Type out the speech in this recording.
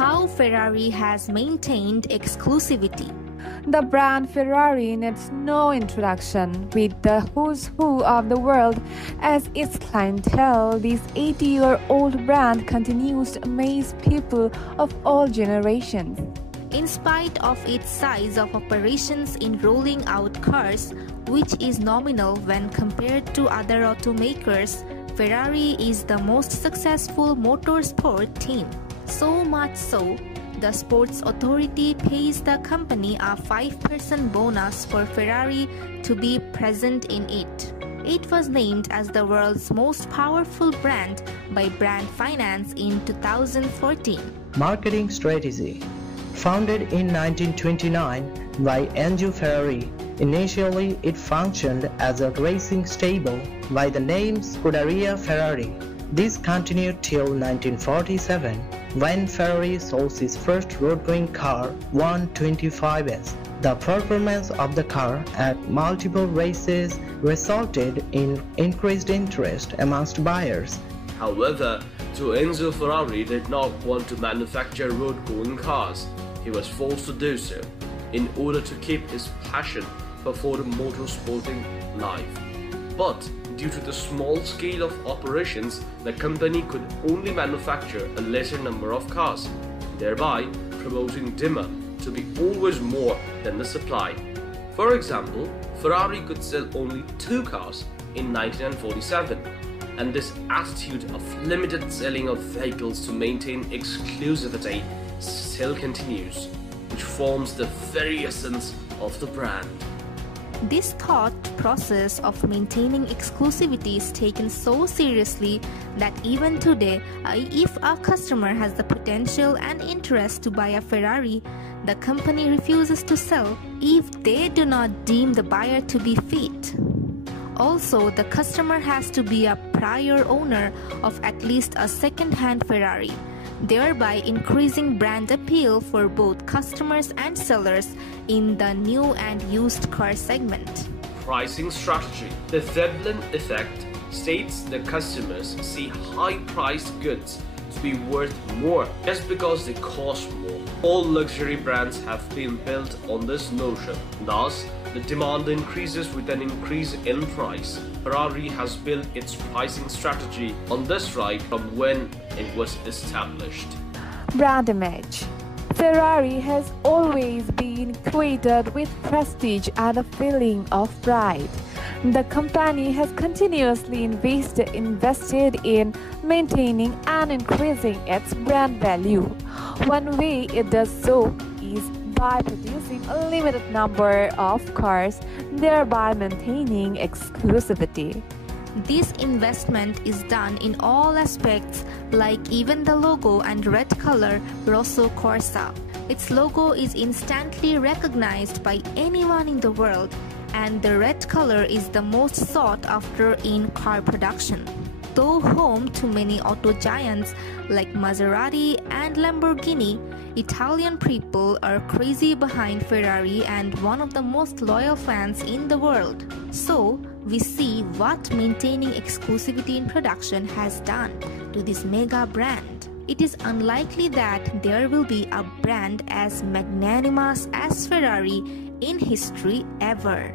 How Ferrari has maintained exclusivity. The brand Ferrari needs no introduction. With the who's who of the world as its clientele, this 80-year-old brand continues to amaze people of all generations. In spite of its size of operations in rolling out cars, which is nominal when compared to other automakers, Ferrari is the most successful motorsport team. So much so, the Sports Authority pays the company a 5% bonus for Ferrari to be present in it. It was named as the world's most powerful brand by Brand Finance in 2014. Marketing strategy. Founded in 1929 by Enzo Ferrari, initially it functioned as a racing stable by the name Scuderia Ferrari. This continued till 1947 when Ferrari sold its first road-going car 125S. The performance of the car at multiple races resulted in increased interest amongst buyers. However, Enzo Ferrari did not want to manufacture road-going cars. He was forced to do so in order to keep his passion for the motorsporting alive. But due to the small scale of operations, the company could only manufacture a lesser number of cars, thereby promoting demand to be always more than the supply. For example, Ferrari could sell only 2 cars in 1947, and this attitude of limited selling of vehicles to maintain exclusivity still continues, which forms the very essence of the brand. This thought process of maintaining exclusivity is taken so seriously that even today, if a customer has the potential and interest to buy a Ferrari, the company refuses to sell if they do not deem the buyer to be fit. Also, the customer has to be a prior owner of at least a second-hand Ferrari, thereby increasing brand appeal for both customers and sellers in the new and used car segment. Pricing strategy. The Veblen effect states that customers see high-priced goods to be worth more just because they cost more. All luxury brands have been built on this notion. Thus, the demand increases with an increase in price. Ferrari has built its pricing strategy on this right from when it was established. Brand image. Ferrari has always been created with prestige and a feeling of pride. The company has continuously invested in maintaining and increasing its brand value. One way it does so is by producing a limited number of cars, thereby maintaining exclusivity. This investment is done in all aspects, like even the logo and red color Rosso Corsa. Its logo is instantly recognized by anyone in the world, and the red color is the most sought after in car production. Though home to many auto giants like Maserati and Lamborghini, Italian people are crazy behind Ferrari and one of the most loyal fans in the world. So, we see what maintaining exclusivity in production has done to this mega brand. It is unlikely that there will be a brand as magnanimous as Ferrari in history ever.